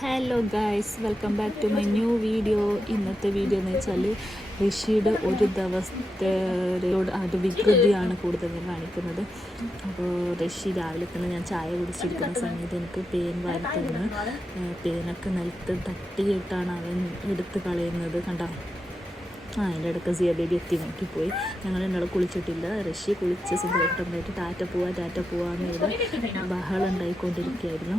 Hello guys welcome back to my new video ഇന്നത്തെ video എന്ന് വെച്ചാൽ ഋഷിയുടെ ഒരു ദിവസത്തെയോട് അത് വികൃതിയാണ് കൂടുതൽ കാണിക്കുന്നത്. അപ്പോൾ ഋഷി രാവിലെ തന്നെ ഞാൻ ചായ കുടിച്ചിരിക്കുന്ന സമയത്ത് എനിക്ക് പേൻ വാരത്തുനിന്ന് പേനൊക്കെ നിലത്ത് തട്ടിയിട്ടാണ് അവൻ എടുത്ത് കളയുന്നത്. കണ്ടോ? ആ അതിന്റെ അടുക്ക സിയ ബേബി എത്തി നോക്കിപ്പോയി. ഞങ്ങൾ എന്നോട് കുളിച്ചിട്ടില്ല. ഋഷി കുളിച്ച് സുഖമായിട്ടുണ്ടായിട്ട് ടാറ്റ പോവാ ടാറ്റ പോവാന്ന് ഇവിടെ ബഹളം ഉണ്ടായിക്കൊണ്ടിരിക്കുകയായിരുന്നു.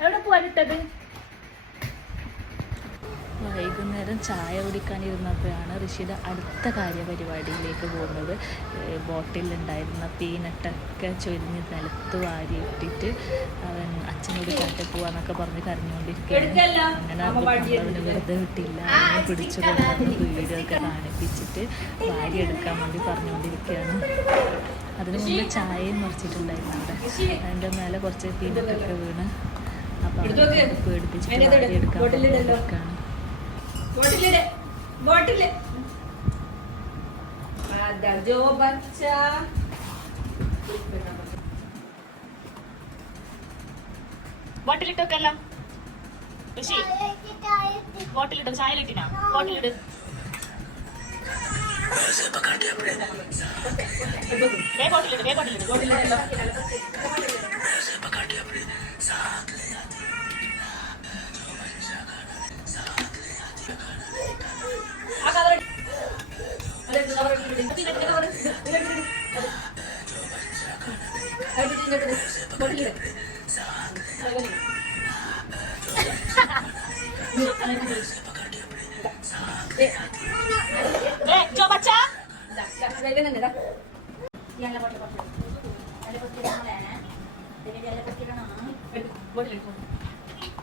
എവിടെ പോയിട്ടത് വൈകുന്നേരം ചായ കുടിക്കാനിരുന്നപ്പോഴാണ് ഋഷിയുടെ അടുത്ത കാര്യപരിപാടിയിലേക്ക് പോകുന്നത്. ബോട്ടിലുണ്ടായിരുന്ന പീനട്ടൊക്കെ ചൊരിഞ്ഞ് നിലത്ത് വാരി ഇട്ടിട്ട് അവൻ അച്ഛനോട് കാട്ടെ പോവാന്നൊക്കെ പറഞ്ഞ് കരഞ്ഞുകൊണ്ടിരിക്കുകയാണ്. അങ്ങനെ അവന് വെറുതെ വിട്ടില്ല. അവനെ പിടിച്ചു കൊണ്ടുവന്ന് വീഡിയോ ഒക്കെ കാണിപ്പിച്ചിട്ട് വാരി എടുക്കാൻ വേണ്ടി പറഞ്ഞുകൊണ്ടിരിക്കുകയാണ്. അതിന് മുമ്പ് ചായയും മറിച്ചിട്ടുണ്ടായിരുന്നു അവിടെ. അതിന്റെ മേലെ കുറച്ച് പീനട്ടൊക്കെ വീണ് അവനെ പേടിപ്പിച്ചിട്ട് വാരി എടുക്കാൻ വേണ്ടിയിരിക്കുകയാണ് ബോട്ടിലിട് ബോട്ടിൽ. ജോ ബച്ച ബോട്ടിലിട്ടൊക്കെല്ല. ഋഷി ബോട്ടിലിട്ടോ? ചായലിട്ടിനാ? ബോട്ടിലിട്. വേ ബോട്ടിലിട് വേ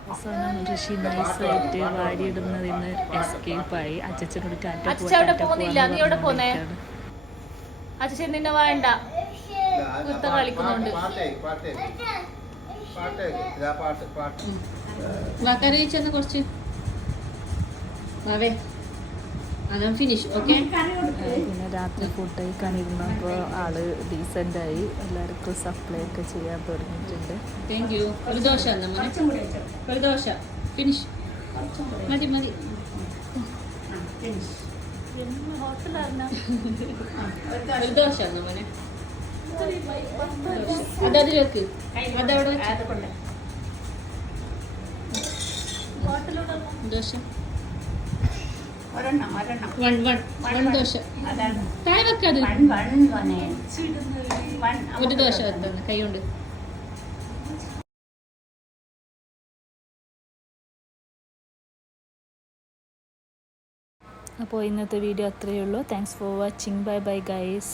അവസാനം ഋഷി നൈസായിട്ട് വാരിയിടുന്നതിന് എസ്കേപ്പായി അച്ഛനോട് ടാറ്റ അച്ഛ അവിടെ പോകുന്നില്ല നീ അവിടെ പോന്നേ അച്ഛൻ നിന്നെ വേണ്ട കുത്ത കളിക്കുന്നുണ്ട്. കറിയിച്ചെന്ന് കുറച്ച്. വാവേ. അതാ ഫിനിഷ് ഓക്കെ പിന്നെ രാത്രി ഫുഡ് കഴിക്കാനിരുന്നപ്പോൾ ആൾ ഡീസെന്റ് ആയി. എല്ലാവർക്കും സപ്ലൈ ഒക്കെ ചെയ്യാൻ തുടങ്ങിയിട്ടുണ്ട്. താങ്ക് യു ഒരു ദോശ ഒരു ദോശ. ഫിനിഷ് മതി മതി. ഒരു ദോശ എന്നാ മോനെ? അതതിൽ വെക്ക് അതവിടെ വെച്ച്. Dosa. One one. One dosa. താഴെ വെക്കത് ഒരു ദോശ വെക്കണം കൈ കൊണ്ട് അപ്പോൾ ഇന്നത്തെ വീഡിയോ അത്രയേ ഉള്ളൂ. Thanks for watching bye bye guys